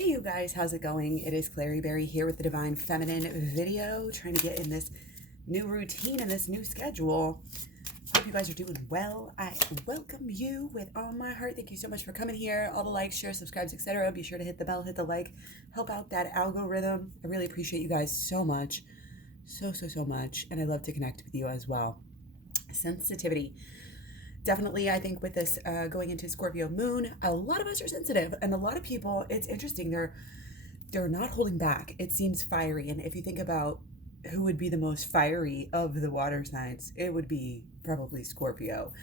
Hey you guys, how's it going? It is Klaireeberry here with the Divine Feminine video, trying to get in this new routine and this new schedule. Hope you guys are doing well. I welcome you with all my heart. Thank you so much for coming here. All the likes, shares, subscribes, etc. Be sure to hit the bell, hit the like, help out that algorithm. I really appreciate you guys so much. So much. And I love to connect with you as well. Sensitivity. Definitely, I think with this going into Scorpio moon, a lot of us are sensitive, and a lot of people, it's interesting, they're not holding back. It seems fiery, and if you think about who would be the most fiery of the water signs, it would be probably Scorpio.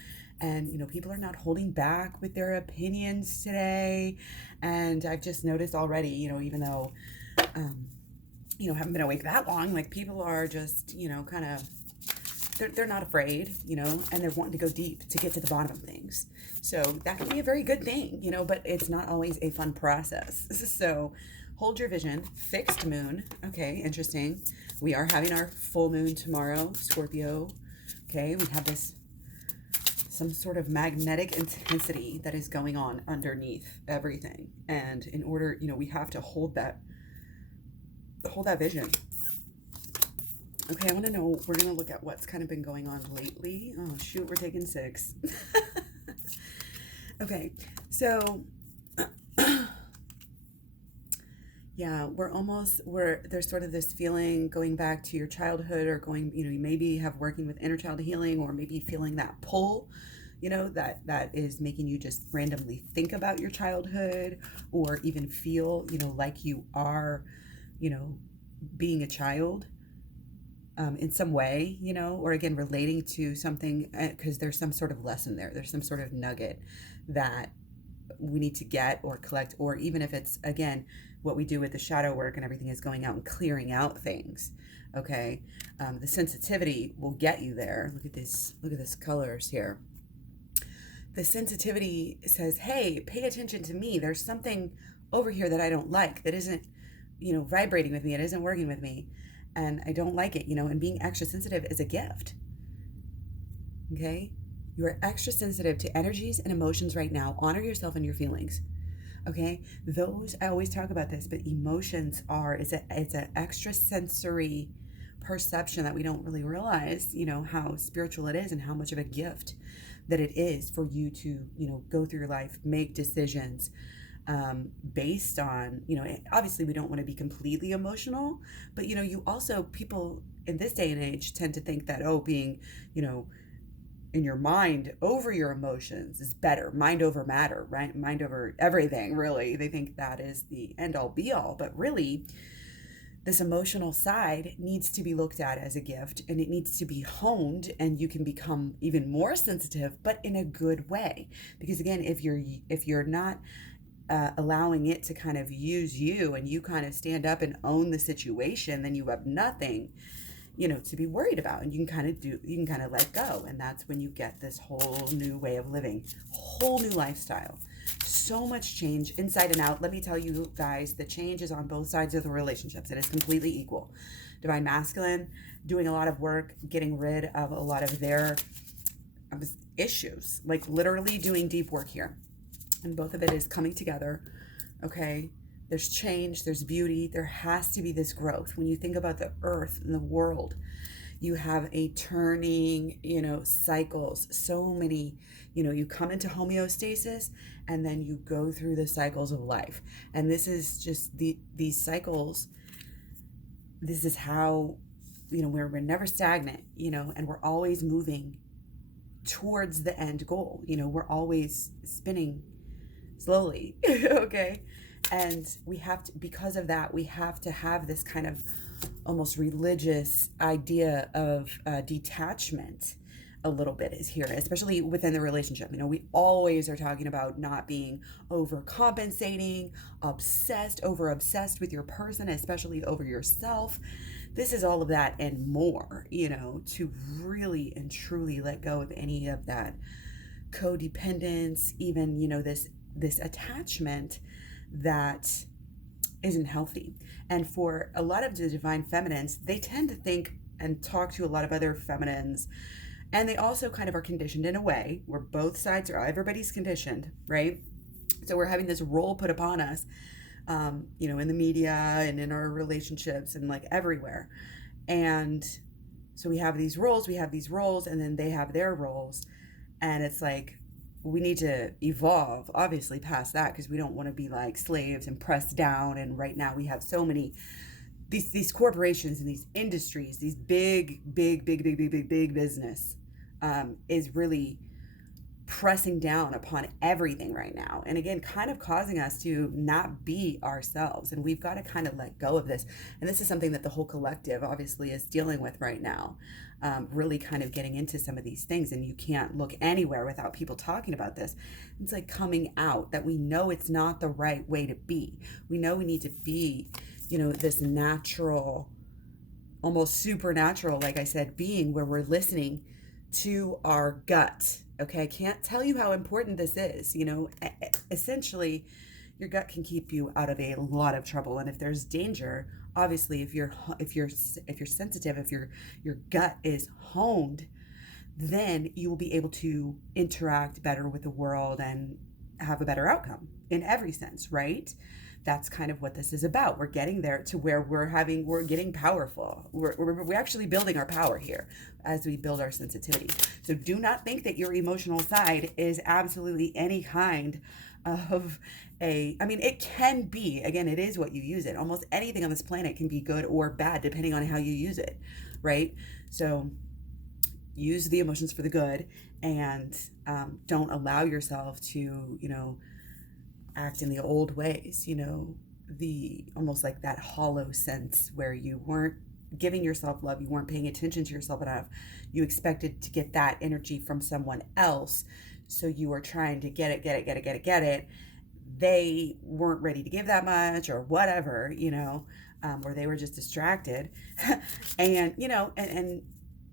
And people are not holding back with their opinions today, and I've just noticed already, even though haven't been awake that long, like people are just kind of, they're not afraid, and they're wanting to go deep to get to the bottom of things. So that can be a very good thing, but it's not always a fun process. So hold your vision. Fixed moon. Okay, interesting. We are having our full moon tomorrow, Scorpio. Okay, we have some sort of magnetic intensity that is going on underneath everything. And in order, we have to hold that vision. Okay, I want to know, we're going to look at what's kind of been going on lately. Oh, shoot, we're taking 6. Okay, so, yeah, there's sort of this feeling going back to your childhood, or going, you maybe have working with inner child healing, or maybe feeling that pull, that is making you just randomly think about your childhood, or even feel, like you are, being a child. In some way, or again, relating to something, because there's some sort of lesson there. There's some sort of nugget that we need to get or collect, or even if it's, again, what we do with the shadow work and everything is going out and clearing out things, okay? The sensitivity will get you there. Look at this colors here. The sensitivity says, hey, pay attention to me. There's something over here that I don't like, that isn't, vibrating with me. It isn't working with me. And I don't like it, and being extra sensitive is a gift. Okay? You are extra sensitive to energies and emotions right now. Honor yourself and your feelings. Okay? I always talk about this, but emotions it's an extra sensory perception that we don't really realize, how spiritual it is and how much of a gift that it is for you to, go through your life, make decisions, based on, obviously we don't want to be completely emotional, but, you also, people in this day and age tend to think that, being, in your mind over your emotions is better. Mind over matter, right? Mind over everything, really. They think that is the end all be all, but really this emotional side needs to be looked at as a gift, and it needs to be honed, and you can become even more sensitive, but in a good way. Because again, if you're not allowing it to kind of use you, and you kind of stand up and own the situation, then you have nothing, to be worried about, and you can kind of let go. And that's when you get this whole new way of living, whole new lifestyle. So much change inside and out. Let me tell you guys, the change is on both sides of the relationships. It is completely equal. Divine Masculine doing a lot of work, getting rid of a lot of their issues, like literally doing deep work here. And both of it is coming together, okay? There's change, there's beauty, there has to be this growth. When you think about the earth and the world, you have a turning, cycles, so many, you come into homeostasis, and then you go through the cycles of life. And this is just these cycles, this is how, we're never stagnant, and we're always moving towards the end goal. We're always spinning slowly, okay? And we have to, because of that, we have to have this kind of almost religious idea of detachment a little bit is here, especially within the relationship. We always are talking about not being overcompensating, over obsessed with your person, especially over yourself. This is all of that and more, to really and truly let go of any of that codependence, even, this attachment that isn't healthy. And for a lot of the divine feminines, they tend to think and talk to a lot of other feminines, and they also kind of are conditioned in a way where both sides everybody's conditioned, right? So we're having this role put upon us in the media and in our relationships and like everywhere. And so we have these roles, and then they have their roles. And it's like, we need to evolve, obviously, past that, because we don't want to be like slaves and pressed down. And right now we have so many these corporations and these industries, these big business is really pressing down upon everything right now, and again kind of causing us to not be ourselves. And we've got to kind of let go of this, and this is something that the whole collective obviously is dealing with right now, really kind of getting into some of these things. And you can't look anywhere without people talking about this. It's like coming out that we know it's not the right way to be. We know we need to be, this natural, almost supernatural, like I said, being where we're listening to our gut. Okay, I can't tell you how important this is. Essentially, your gut can keep you out of a lot of trouble. And if there's danger, obviously, if you're sensitive, if your gut is honed, then you will be able to interact better with the world and have a better outcome in every sense, right? That's kind of what this is about. We're getting there to where we're getting powerful. We're actually building our power here as we build our sensitivity. So do not think that your emotional side is absolutely any kind of it can be, again, it is what you use it. Almost anything on this planet can be good or bad depending on how you use it, right? So use the emotions for the good, and don't allow yourself to, act in the old ways, the almost like that hollow sense where you weren't giving yourself love, you weren't paying attention to yourself enough. You expected to get that energy from someone else, so you were trying to get it. They weren't ready to give that much or whatever, or they were just distracted. and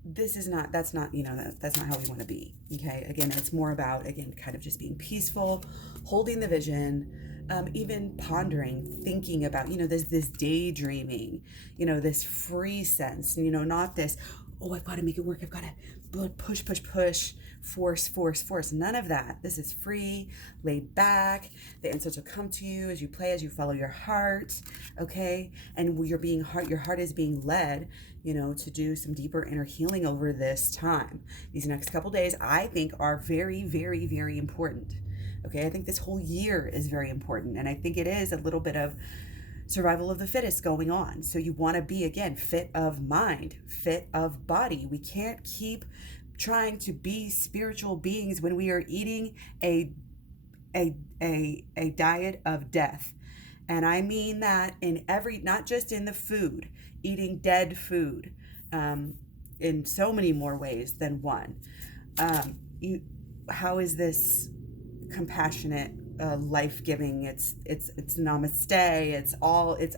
that's not how we want to be. Okay, again, it's more about, again, kind of just being peaceful, holding the vision, even pondering, thinking about, this daydreaming, this free sense, not this, oh, I've got to make it work, I've got to push, force. None of that. This is free, laid back. The answers will come to you as you play, as you follow your heart. Okay, and your heart is being led, to do some deeper inner healing over this time. These next couple days, I think, are very, very, very important. Okay, I think this whole year is very important, and I think it is a little bit of survival of the fittest going on. So you want to be, again, fit of mind, fit of body. We can't keep trying to be spiritual beings when we are eating a diet of death. And I mean that in not just in the food, eating dead food, in so many more ways than one. How is this compassionate, life-giving? It's namaste. It's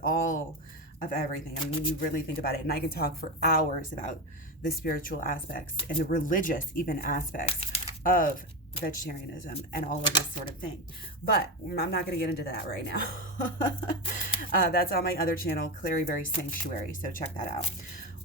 all of everything. I mean, when you really think about it, and I can talk for hours about the spiritual aspects and the religious even aspects of vegetarianism and all of this sort of thing. But I'm not going to get into that right now. That's on my other channel, Klaireeberry Sanctuary. So check that out.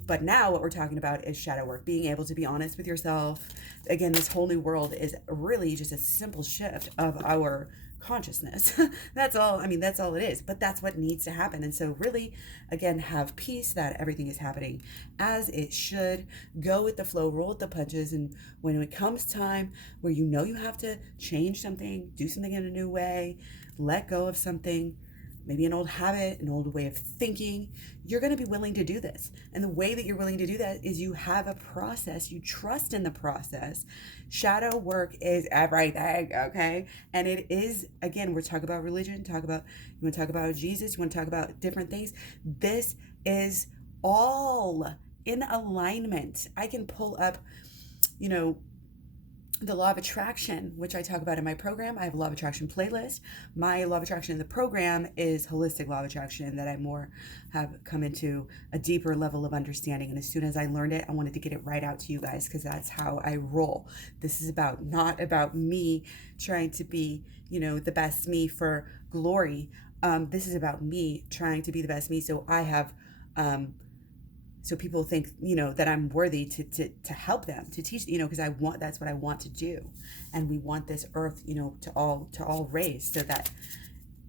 But now what we're talking about is shadow work, being able to be honest with yourself. Again, this whole new world is really just a simple shift of our consciousness. That's all it is, but that's what needs to happen. And so really, again, have peace that everything is happening as it should. Go with the flow, roll with the punches. And when it comes time where you have to change something, do something in a new way, let go of something, maybe an old habit, an old way of thinking, you're going to be willing to do this. And the way that you're willing to do that is you have a process, you trust in the process. Shadow work is everything, okay? And it is, again, we're talking about religion, you want to talk about Jesus, you want to talk about different things. This is all in alignment. I can pull up, the law of attraction, which I talk about in my program. I have a law of attraction playlist. My law of attraction in the program is holistic law of attraction, that I more have come into a deeper level of understanding. And as soon as I learned it, I wanted to get it right out to you guys, because that's how I roll. This is not about me trying to be, the best me for glory. This is about me trying to be the best me. So I have, so people think, that I'm worthy to help them, to teach, because that's what I want to do. And we want this earth, to all raise, so that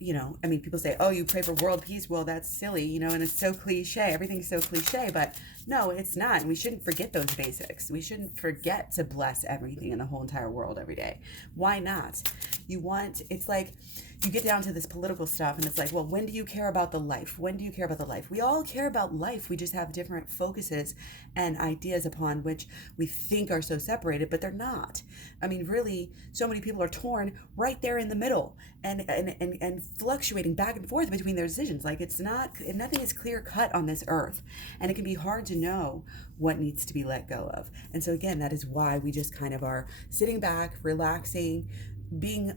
I mean, people say, oh, you pray for world peace. Well, that's silly, and it's so cliche. Everything's so cliche, but no, it's not. And we shouldn't forget those basics. We shouldn't forget to bless everything in the whole entire world every day. Why not? It's like you get down to this political stuff and it's like, well, when do you care about the life? When do you care about the life? We all care about life. We just have different focuses and ideas upon which we think are so separated, but they're not. I mean, really, so many people are torn right there in the middle and fluctuating back and forth between their decisions. Like nothing is clear cut on this earth. And it can be hard to know what needs to be let go of. And so again, that is why we just kind of are sitting back, relaxing,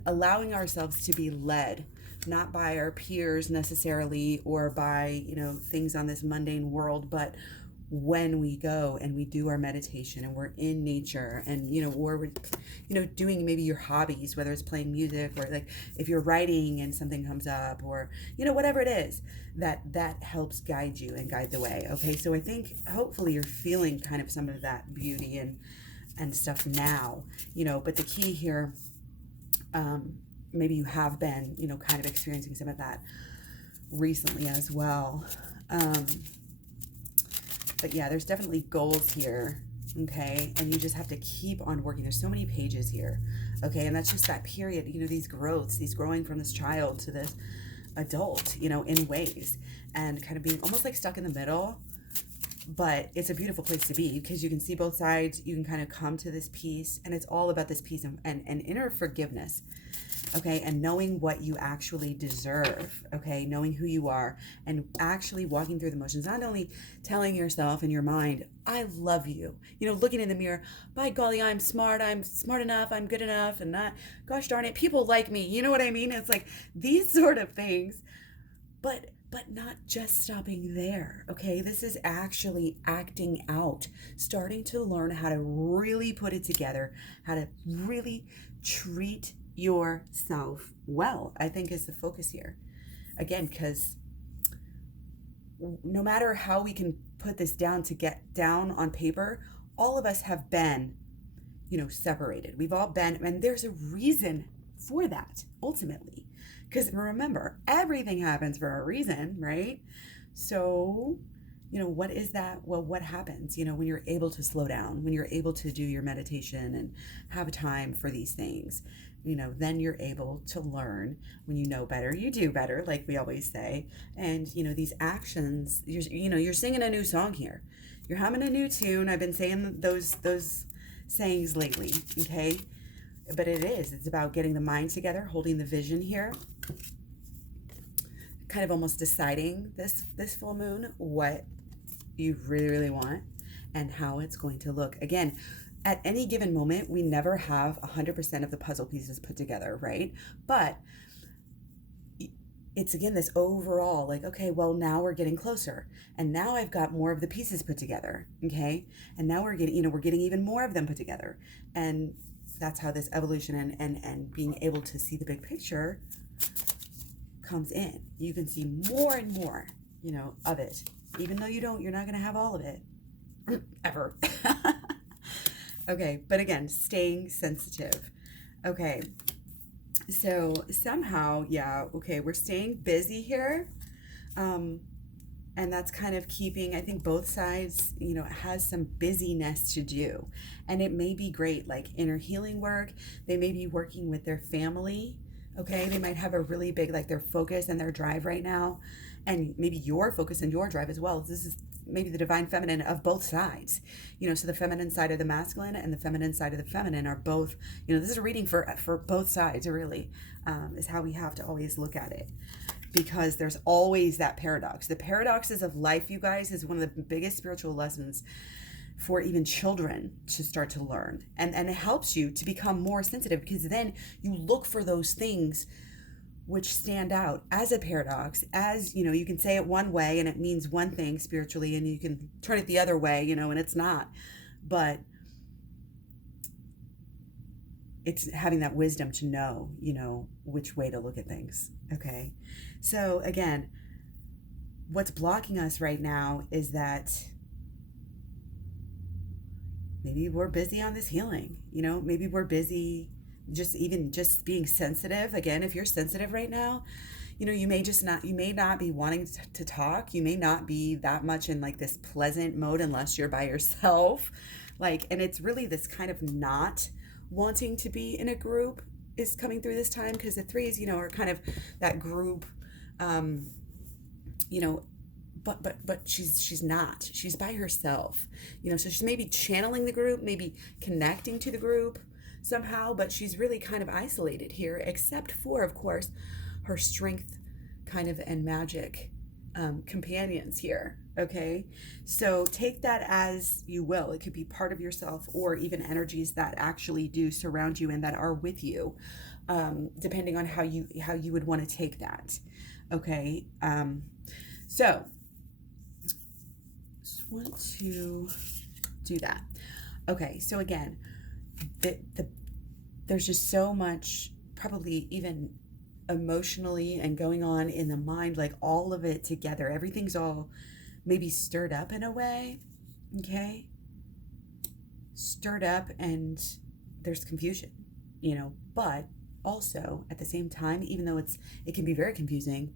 allowing ourselves to be led, not by our peers necessarily or by, things on this mundane world, but when we go and we do our meditation and we're in nature and, or we're, doing maybe your hobbies, whether it's playing music or like if you're writing and something comes up or, whatever it is, that helps guide you and guide the way. Okay. So I think hopefully you're feeling kind of some of that beauty and stuff now, but the key here, maybe you have been, kind of experiencing some of that recently as well. But yeah, there's definitely goals here, okay? And you just have to keep on working. There's so many pages here, okay? And that's just that period, these growths, these growing from this child to this adult, in ways. And kind of being almost like stuck in the middle. But it's a beautiful place to be because you can see both sides. You can kind of come to this peace. And it's all about this peace and inner forgiveness. Okay, and knowing what you actually deserve, okay, knowing who you are and actually walking through the motions, not only telling yourself in your mind, I love you, looking in the mirror, by golly, I'm smart enough, I'm good enough, and not, gosh darn it, people like me, you know what I mean? It's like these sort of things, but not just stopping there, okay? This is actually acting out, starting to learn how to really put it together, how to really treat yourself well, I think is the focus here. Again, because no matter how we can put this down to get down on paper, all of us have been, separated. We've all been, and there's a reason for that, ultimately. Because remember, everything happens for a reason, right? So, what is that? Well, what happens, when you're able to slow down, when you're able to do your meditation and have time for these things, then you're able to learn. When you know better, you do better, like we always say. And, these actions, you're singing a new song here. You're humming a new tune. I've been saying those sayings lately, okay? But it's about getting the mind together, holding the vision here, kind of almost deciding this full moon what you really, really want and how it's going to look. Again, at any given moment, we never have 100% of the puzzle pieces put together, right? But it's, again, this overall, like, okay, well, now we're getting closer. And now I've got more of the pieces put together, okay? And now we're getting even more of them put together. And that's how this evolution and being able to see the big picture comes in. You can see more and more, of it. Even though you're not going to have all of it ever. Okay, but again, staying sensitive. Okay, so somehow, we're staying busy here. And that's kind of keeping, I think both sides, has some busyness to do. And it may be great, like inner healing work. They may be working with their family. Okay, they might have a really big, like their focus and their drive right now. And maybe your focus and your drive as well. This is maybe the divine feminine of both sides. So the feminine side of the masculine and the feminine side of the feminine are both, this is a reading for both sides, really, is how we have to always look at it. Because there's always that paradox. The paradoxes of life, you guys, is one of the biggest spiritual lessons for even children to start to learn. And it helps you to become more sensitive because then you look for those things which stand out as a paradox, as, you can say it one way and it means one thing spiritually and you can turn it the other way, and it's not. But it's having that wisdom to know, which way to look at things. Okay. So again, what's blocking us right now is that maybe we're busy on this healing, maybe we're busy just being sensitive. Again, if you're sensitive right now, you may not be wanting to talk. You may not be that much in like this pleasant mode unless you're by yourself. Like, and it's really this kind of not wanting to be in a group is coming through this time, because the threes, are kind of that group, um, you know, but she's not. She's by herself. So she's maybe channeling the group, maybe connecting to the group somehow, but she's really kind of isolated here, except for, of course, her strength kind of and magic companions here. Okay, so take that as you will. It could be part of yourself or even energies that actually do surround you and that are with you, depending on how you would want to take that. Okay, so just want to do that. Okay, so again, there's just so much, probably even emotionally and going on in the mind, like all of it together. Everything's all maybe stirred up in a way, okay? Stirred up, and there's confusion, but also at the same time, even though it can be very confusing,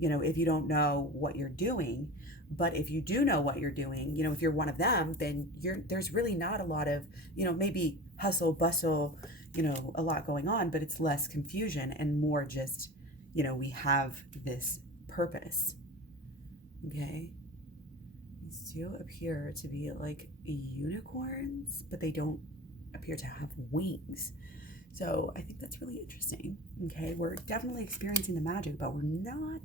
if you don't know what you're doing. But if you do know what you're doing, if you're one of them, then there's really not a lot of, maybe hustle, bustle, a lot going on, but it's less confusion and more just, we have this purpose. Okay. These two appear to be like unicorns, but they don't appear to have wings. So I think that's really interesting. Okay. We're definitely experiencing the magic, but we're not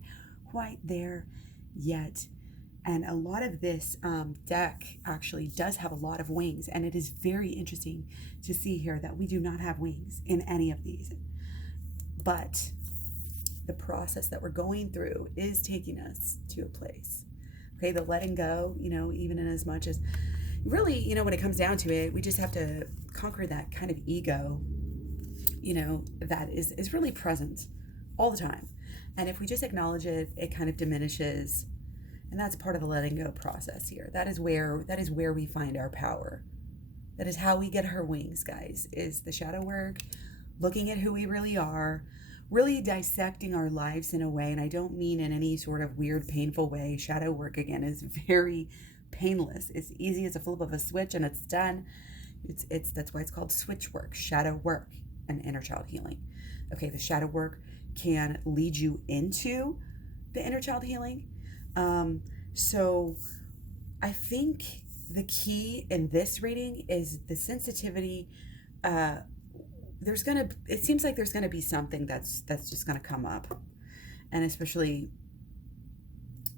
quite there yet. And a lot of this deck actually does have a lot of wings, and it is very interesting to see here that we do not have wings in any of these. But the process that we're going through is taking us to a place. Okay, the letting go, even in as much as really, when it comes down to it, we just have to conquer that kind of ego, that is really present all the time. And if we just acknowledge it, it kind of diminishes. And that's part of the letting go process here. That is where we find our power. That is how we get our wings, guys, is the shadow work, looking at who we really are, really dissecting our lives in a way. And I don't mean in any sort of weird, painful way. Shadow work, again, is very painless. It's easy as a flip of a switch and it's done. That's why it's called switch work, shadow work, and inner child healing. Okay, the shadow work can lead you into the inner child healing. So I think the key in this reading is the sensitivity. It seems like there's gonna be something that's just gonna come up, and especially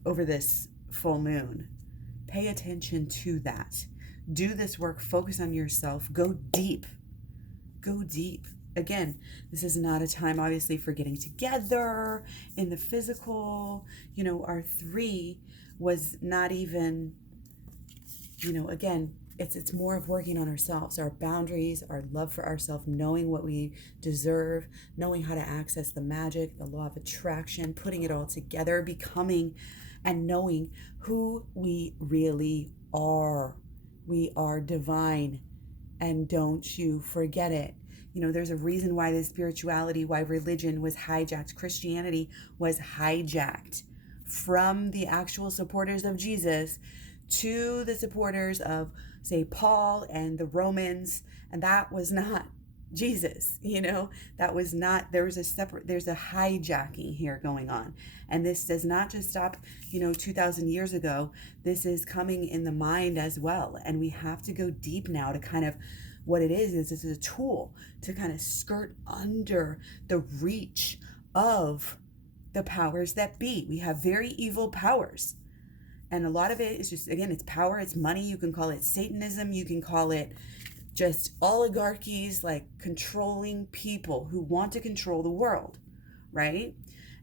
over this full moon, pay attention to that. Do this work, focus on yourself, go deep. Again, this is not a time, obviously, for getting together in the physical. Our three was not even, again, it's more of working on ourselves, our boundaries, our love for ourselves, knowing what we deserve, knowing how to access the magic, the law of attraction, putting it all together, becoming and knowing who we really are. We are divine, and don't you forget it. There's a reason why this spirituality, why religion was hijacked. Christianity was hijacked from the actual supporters of Jesus to the supporters of, say, Paul and the Romans. And that was not Jesus, that was not, there's a hijacking here going on. And this does not just stop, 2,000 years ago. This is coming in the mind as well. And we have to go deep now to kind of, what it is it's a tool to kind of skirt under the reach of the powers that be. We have very evil powers. And a lot of it is just, again, it's power, it's money. You can call it Satanism. You can call it just oligarchies, like controlling people who want to control the world, right?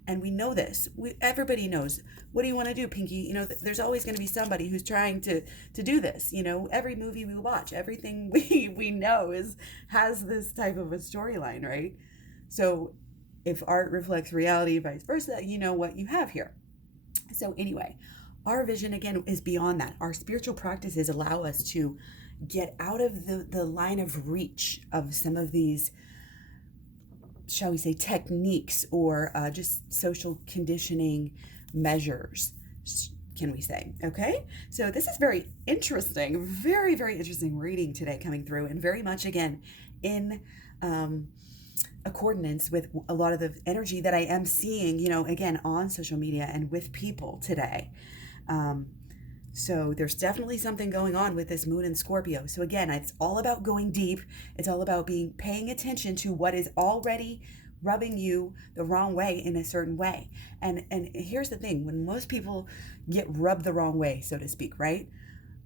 And we know this. Everybody knows. What do you want to do, Pinky? There's always going to be somebody who's trying to do this. Every movie we watch, everything we know has this type of a storyline, right? So if art reflects reality, vice versa, you know what you have here. So anyway, our vision, again, is beyond that. Our spiritual practices allow us to get out of the line of reach of some of these shall we say, techniques or just social conditioning measures, can we say. Okay, so this is very interesting, very, very interesting reading today coming through, and very much, again, in accordance with a lot of the energy that I am seeing, you know, again, on social media and with people today. So there's definitely something going on with this moon in Scorpio. So again, it's all about going deep. It's all about paying attention to what is already rubbing you the wrong way in a certain way. And here's the thing, when most people get rubbed the wrong way, so to speak, right?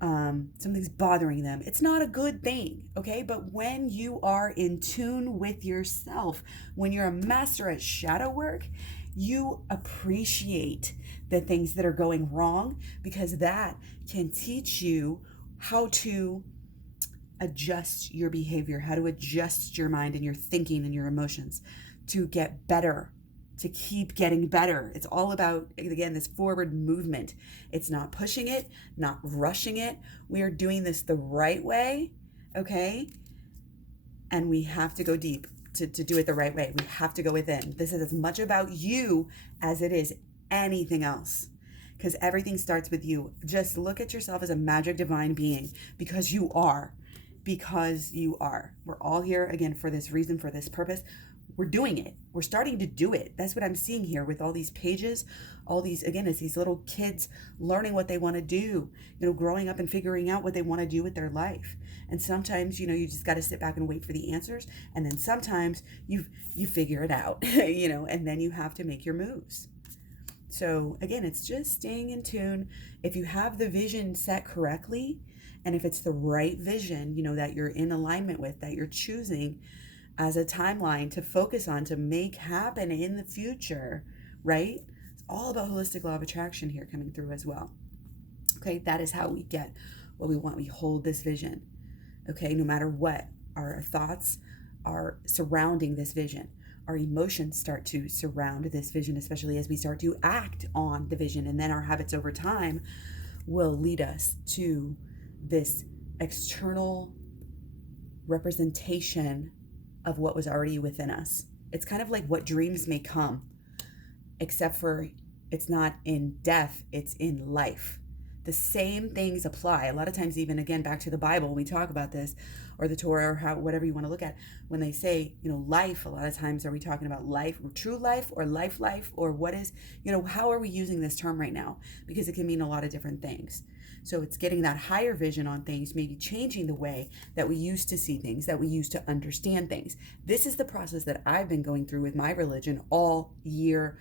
Something's bothering them. It's not a good thing, okay? But when you are in tune with yourself, when you're a master at shadow work, you appreciate the things that are going wrong, because that can teach you how to adjust your behavior, how to adjust your mind and your thinking and your emotions to get better, to keep getting better. It's all about, again, this forward movement. It's not pushing it, not rushing it. We are doing this the right way, okay? And we have to go deep to do it the right way. We have to go within. This is as much about you as it is anything else, because everything starts with you. Just look at yourself as a magic divine being, because you are. Because you are. We're all here, again, for this reason, for this purpose. We're doing it. We're starting to do it. That's what I'm seeing here with all these pages, all these, again, it's these little kids learning what they want to do, you know, growing up and figuring out what they want to do with their life. And sometimes, you know, you just got to sit back and wait for the answers. And then sometimes you figure it out, you know, and then you have to make your moves. So again, it's just staying in tune. If you have the vision set correctly, and if it's the right vision, you know, that you're in alignment with, that you're choosing as a timeline to focus on, to make happen in the future, right? It's all about holistic law of attraction here coming through as well. Okay, that is how we get what we want. We hold this vision, okay, no matter what. Our thoughts are surrounding this vision. Our emotions start to surround this vision, especially as we start to act on the vision. And then our habits over time will lead us to this external representation of what was already within us. It's kind of like what dreams may come, except for it's not in death, it's in life. The same things apply. A lot of times, even again, back to the Bible, when we talk about this, or the Torah, or how, whatever you want to look at, when they say, you know, life, a lot of times are we talking about life, true life, or life, or what is, you know, how are we using this term right now? Because it can mean a lot of different things. So it's getting that higher vision on things, maybe changing the way that we used to see things, that we used to understand things. This is the process that I've been going through with my religion all year,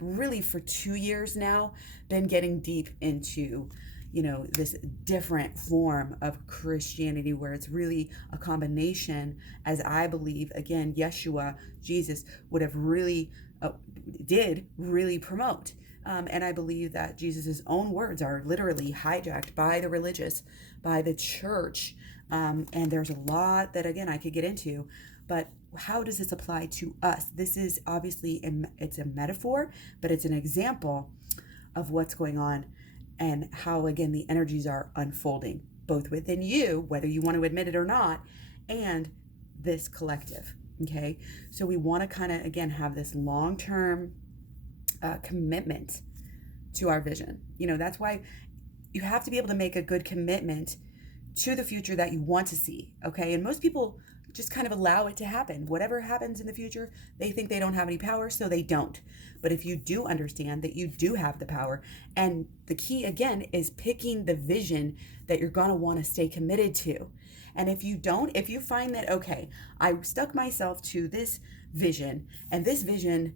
really for 2 years now, been getting deep into, you know, this different form of Christianity, where it's really a combination, as I believe, again, Yeshua, Jesus, would have really, did really promote. And I believe that Jesus's own words are literally hijacked by the religious, by the church. And there's a lot that, again, I could get into, but how does this apply to us? This is obviously, it's a metaphor, but it's an example of what's going on and how, again, the energies are unfolding, both within you, whether you want to admit it or not, and this collective, okay? So we want to kind of, again, have this long-term commitment to our vision. You know, that's why you have to be able to make a good commitment to the future that you want to see, okay? And most people just kind of allow it to happen. Whatever happens in the future, they think they don't have any power, so they don't. But if you do understand that you do have the power, and the key, again, is picking the vision that you're going to want to stay committed to. And if you don't, if you find that, okay, I stuck myself to this vision, and this vision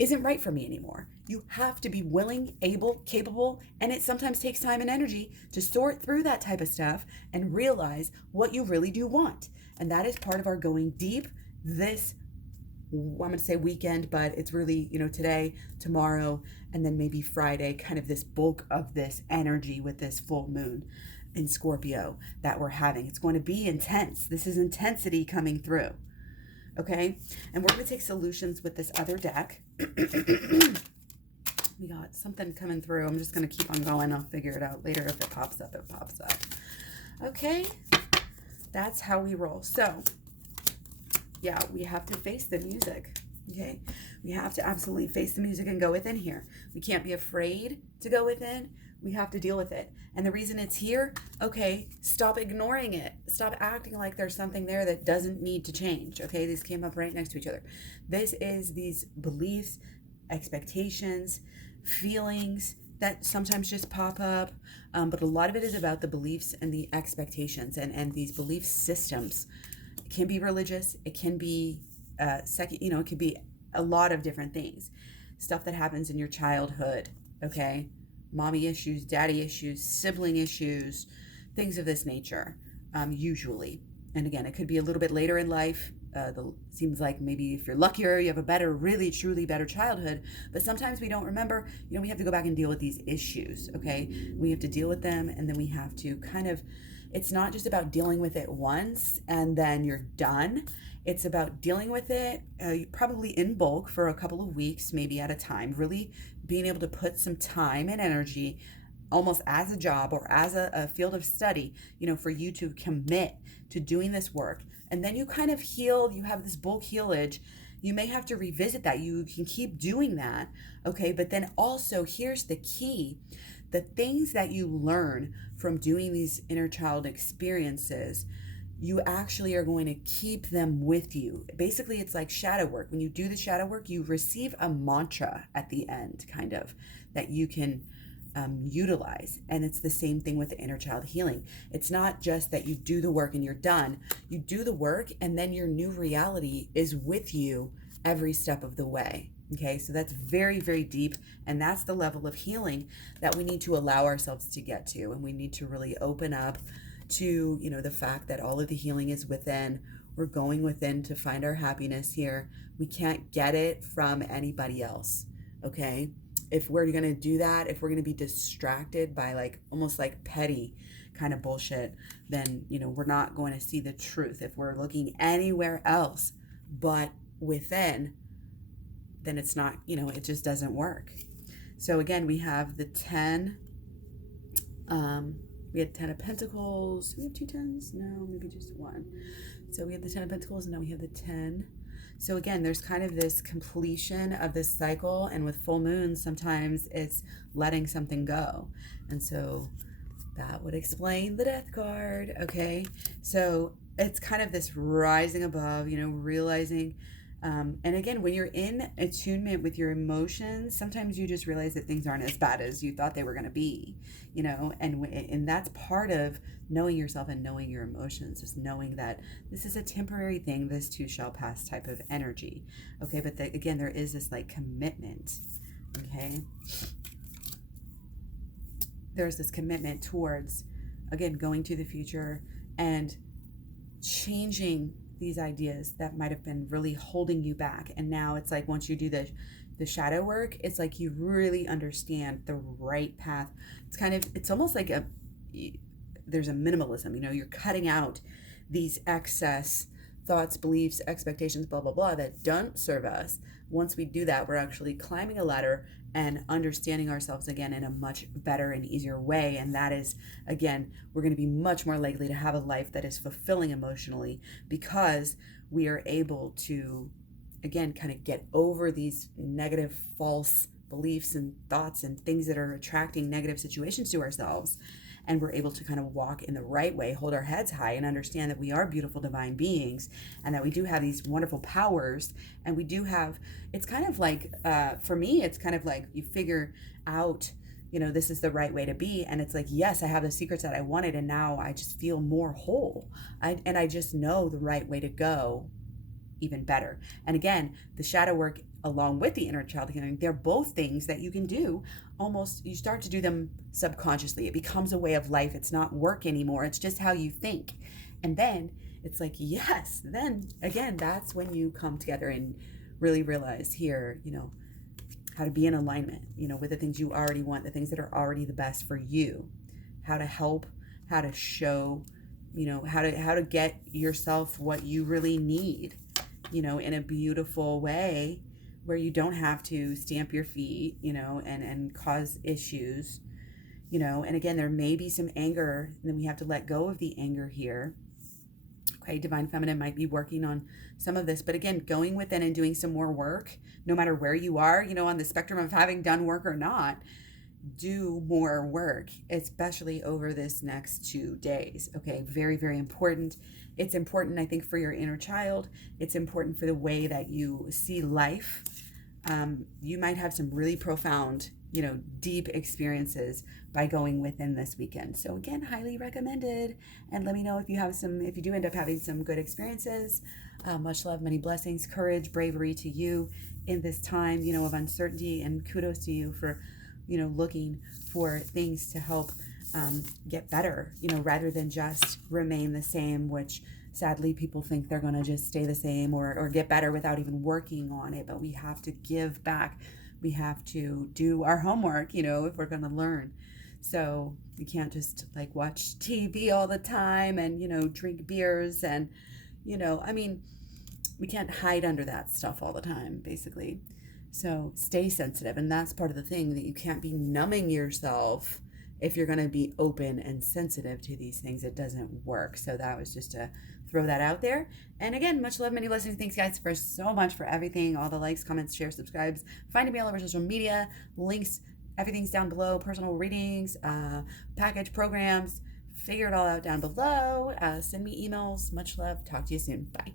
isn't right for me anymore. You have to be willing, able, capable, and it sometimes takes time and energy to sort through that type of stuff and realize what you really do want. And that is part of our going deep this, I'm going to say weekend, but it's really, you know, today, tomorrow, and then maybe Friday, kind of this bulk of this energy with this full moon in Scorpio that we're having. It's going to be intense. This is intensity coming through. Okay, and we're going to take solutions with this other deck. We got something coming through. I'm just going to keep on going. I'll figure it out later. If it pops up, it pops up. Okay, that's how we roll. So Yeah, we have to face the music. Okay, we have to absolutely face the music and go within here. We can't be afraid to go within. We have to deal with it. And the reason it's here, okay, stop ignoring it. Stop acting like there's something there that doesn't need to change. Okay, these came up right next to each other. This is these beliefs, expectations, feelings that sometimes just pop up. But a lot of it is about the beliefs and the expectations and these belief systems. It can be religious. It can be it could be a lot of different things. Stuff that happens in your childhood, okay? Mommy issues, daddy issues, sibling issues, things of this nature, usually. And again, it could be a little bit later in life. Seems like maybe if you're luckier, you have a better, really, truly better childhood. But sometimes we don't remember, we have to go back and deal with these issues, okay? We have to deal with them, and then we have to kind of, it's not just about dealing with it once and then you're done. It's about dealing with it probably in bulk for a couple of weeks, maybe at a time, really being able to put some time and energy almost as a job or as a field of study, for you to commit to doing this work. And then you kind of heal, you have this bulk healage. You may have to revisit that. You can keep doing that, okay? But then also, here's the key. The things that you learn from doing these inner child experiences, you actually are going to keep them with you. Basically, it's like shadow work. When you do the shadow work, you receive a mantra at the end, kind of, that you can utilize. And it's the same thing with the inner child healing. It's not just that you do the work and you're done. You do the work, and then your new reality is with you every step of the way. Okay, so that's very, very deep, and that's the level of healing that we need to allow ourselves to get to, and we need to really open up to, the fact that all of the healing is within. We're going within to find our happiness here. We can't get it from anybody else, okay? If we're going to do that, if we're going to be distracted by almost like petty kind of bullshit, then, we're not going to see the truth. If we're looking anywhere else but within, then it's not, it just doesn't work. So again, we have the 10, we had 10 of Pentacles. We have 2 10s? No, maybe just one. So we have the 10 of Pentacles, and now we have the 10. So again, there's kind of this completion of this cycle, and with full moons, sometimes it's letting something go. And so that would explain the Death card, okay? So it's kind of this rising above, realizing. And again, when you're in attunement with your emotions, sometimes you just realize that things aren't as bad as you thought they were going to be, and that's part of knowing yourself and knowing your emotions, is knowing that this is a temporary thing, this too shall pass type of energy, okay? But again, there is this commitment, okay? There's this commitment towards, again, going to the future and changing these ideas that might have been really holding you back. And now it's like, once you do the shadow work, it's like you really understand the right path. It's almost like there's a minimalism, you're cutting out these excess thoughts, beliefs, expectations, blah, blah, blah, that don't serve us. Once we do that, we're actually climbing a ladder and understanding ourselves again in a much better and easier way. And that is, again, we're going to be much more likely to have a life that is fulfilling emotionally, because we are able to, again, kind of get over these negative, false beliefs and thoughts and things that are attracting negative situations to ourselves. And we're able to kind of walk in the right way, hold our heads high, and understand that we are beautiful divine beings, and that we do have these wonderful powers. And we do have, it's kind of like, for me, it's kind of like you figure out, this is the right way to be. And it's like, yes, I have the secrets that I wanted, and now I just feel more whole. And I just know the right way to go even better. And again, the shadow work along with the inner child healing, they're both things that you can do. Almost, you start to do them subconsciously. It becomes a way of life. It's not work anymore. It's just how you think. And then it's like, yes, then again, that's when you come together and really realize here, how to be in alignment, with the things you already want, the things that are already the best for you, how to help, how to show, how to get yourself what you really need, in a beautiful way, where you don't have to stamp your feet, and cause issues, and again, there may be some anger, and then we have to let go of the anger here. Okay, Divine Feminine might be working on some of this, but again, going within and doing some more work, no matter where you are, on the spectrum of having done work or not, do more work, especially over this next 2 days. Okay, very, very important. It's important, I think, for your inner child. It's important for the way that you see life. You might have some really profound, deep experiences by going within this weekend. So again, highly recommended. And let me know if you do end up having some good experiences. Much love, many blessings, courage, bravery to you in this time, of uncertainty, and kudos to you for, looking for things to help get better, rather than just remain the same, which sadly people think they're going to just stay the same or get better without even working on it. But we have to give back. We have to do our homework, if we're going to learn. So we can't just watch TV all the time and, drink beers and, we can't hide under that stuff all the time, basically. So stay sensitive. And that's part of the thing, that you can't be numbing yourself if you're going to be open and sensitive to these things. It doesn't work. So that was just to throw that out there. And again, much love, many blessings. Thanks, guys, for so much for everything. All the likes, comments, shares, subscribes. Finding me all over social media. Links, everything's down below. Personal readings, package programs. Figure it all out down below. Send me emails. Much love. Talk to you soon. Bye.